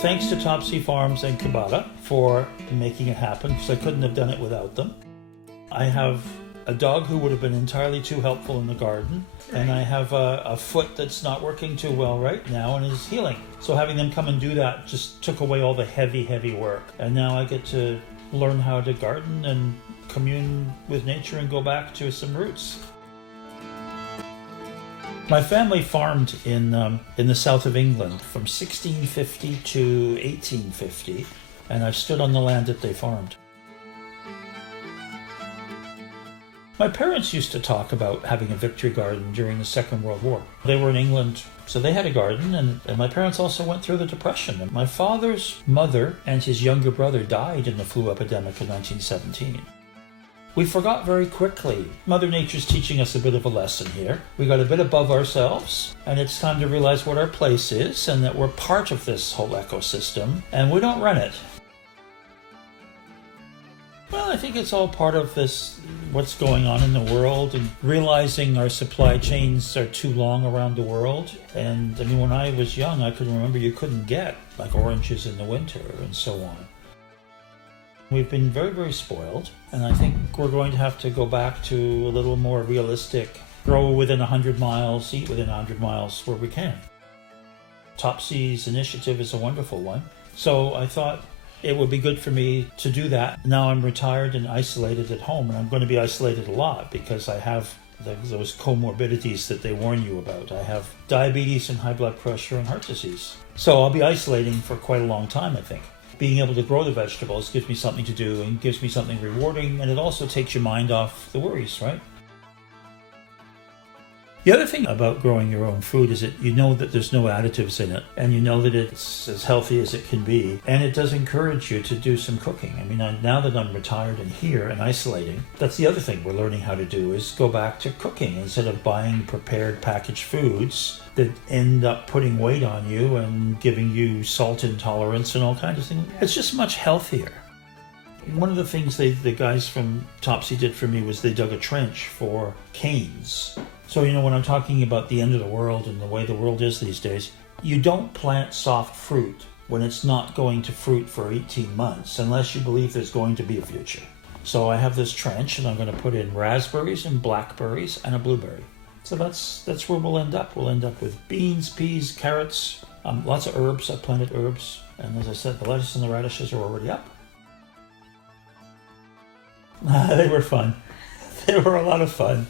Thanks to Topsy Farms and Kubota for making it happen, because I couldn't have done it without them. I have a dog who would have been entirely too helpful in the garden, and I have a foot that's not working too well right now and is healing. So having them come and do that just took away all the heavy work. And now I get to learn how to garden and commune with nature and go back to some roots. My family farmed in the south of England from 1650 to 1850, and I've stood on the land that they farmed. My parents used to talk about having a victory garden during the Second World War. They were in England, so they had a garden, and my parents also went through the Depression. And my father's mother and his younger brother died in the flu epidemic in 1917. We forgot very quickly. Mother Nature's teaching us a bit of a lesson here. We got a bit above ourselves, and it's time to realize what our place is and that we're part of this whole ecosystem, and we don't run it. Well, I think it's all part of this, what's going on in the world, and realizing our supply chains are too long around the world. And I mean, when I was young, I could remember you couldn't get like oranges in the winter and so on. We've been very spoiled, and I think we're going to have to go back to a little more realistic, grow within 100 miles, eat within 100 miles where we can. Topsy's initiative is a wonderful one, so I thought it would be good for me to do that. Now I'm retired and isolated at home, and I'm going to be isolated a lot because I have those comorbidities that they warn you about. I have diabetes and high blood pressure and heart disease. So I'll be isolating for quite a long time, I think. Being able to grow the vegetables gives me something to do and gives me something rewarding, and it also takes your mind off the worries, right? The other thing about growing your own food is that you know that there's no additives in it, and you know that it's as healthy as it can be, and it does encourage you to do some cooking. I mean, now that I'm retired and here and isolating, that's the other thing we're learning how to do, is go back to cooking instead of buying prepared packaged foods that end up putting weight on you and giving you salt intolerance and all kinds of things. It's just much healthier. One of the things the guys from Topsy did for me was they dug a trench for canes. So, you know, when I'm talking about the end of the world and the way the world is these days, you don't plant soft fruit when it's not going to fruit for 18 months unless you believe there's going to be a future. So I have this trench, and I'm going to put in raspberries and blackberries and a blueberry. So that's where we'll end up. We'll end up with beans, peas, carrots, lots of herbs. I planted herbs. And as I said, the lettuce and the radishes are already up. They were fun. They were a lot of fun.